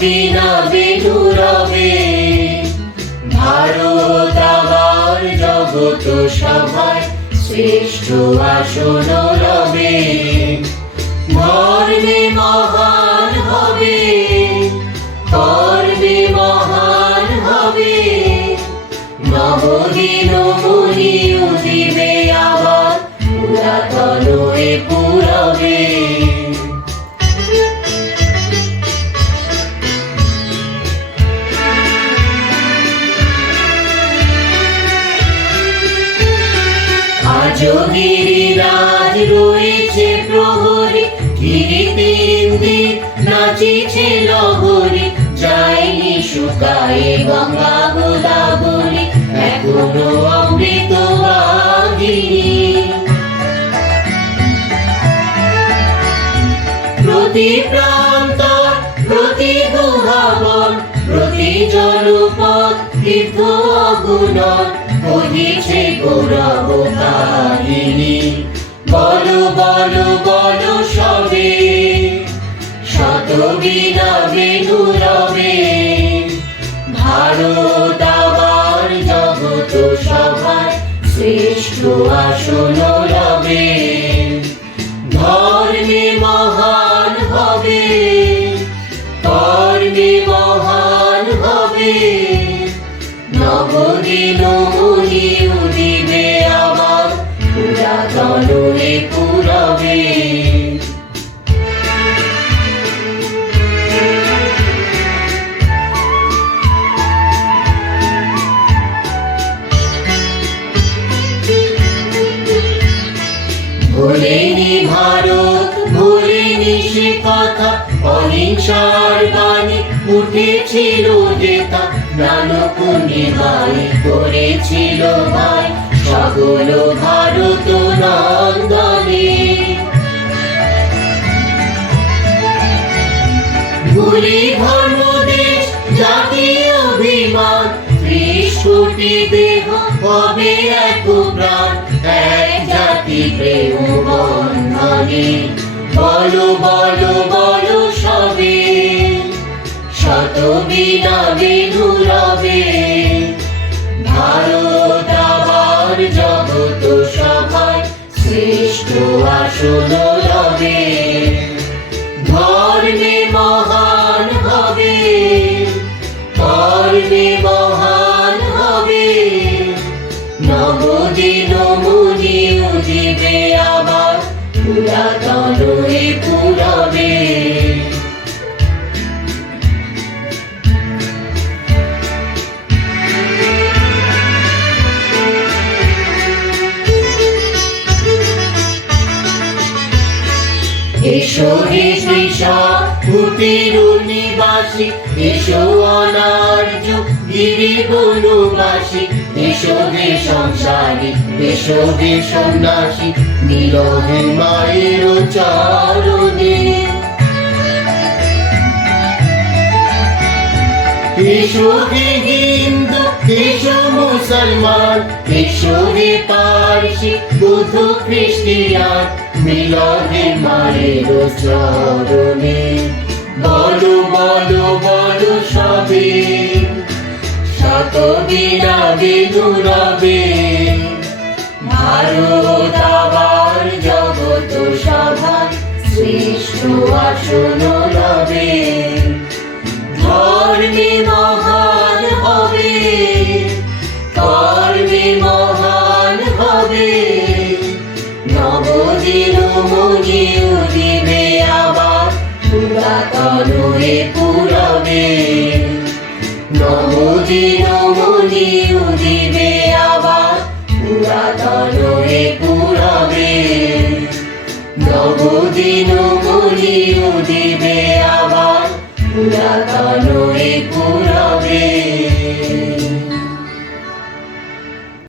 বিনাবে নুরবে ভারত আবার জগত সভায় শ্রেষ্ঠ আসন রবে। ধর্মে মহান হবে, কর্মে মহান হবে, নবদিন মুনি উদিবে আবার পুরাতন এ পুরবে। আজো গিরিরাজ রয়েছে প্রহরী, গিরিতিন্দির নাচিছে লহরী, যায়নি শুকায়ে গঙ্গা গোদাবরী, এখনো অমৃত বাহিনী। প্রতি প্রান্তর, প্রতি গুহাবন, প্রতি জনপদ তীর্থ অগুণন, বলিছে গৌরব কাহিনী। বলো বলো বলো সবে, শত বিনাবে নুরবে ভারত আবার জগত সভায় শ্রেষ্ঠ আসন রবে। ধর্মে মহান হবে, কর্মে মহান হবে, নবদিন মুনি উদিবে আবার পুরাতন এ পুরবে। ভোলেনি ভারত, ভোলেনি সে কথা, অহিংসার বাণী উঠেছিল জেতা, নানক নিবাই করেছিল ভাই সকল ভারত নন্দনে। ভুলি ধর্ম দেশ জাতি অভিমান, ৩০ কোটি দেহ হবে এক প্রাণ, এক জাতি প্রেম বন্ধনে। বলো বলো বলো সবে, শত বিনাবে নুরবে ভারত আবার জগত সভায় শ্রেষ্ঠ আসন রবে। ধর্মে মহান হবে, কর্মে মহান হবে, নবদিন মুনি উদিবে আবার পুরাতন এ পুরবে। এসো হে কৃষক কুটির নিবাসী, এসো অনার্য গিরি বনবাসী, এসো হে সংসারী, এসো হে সন্ন্যাসী, মিলহে মায়ের চরণে। এসো হে হিন্দু, এসো মুসলমান, এসো হে পারসি বৌদ্ধ খ্রিস্টিয়ান, মিলহে মায়ের চরণে। বলো বলো বলো সবে, শত বিনাবে নুরবে ভারত আবার জগত সভায় শ্রেষ্ঠ আসন রবে। ধর্মে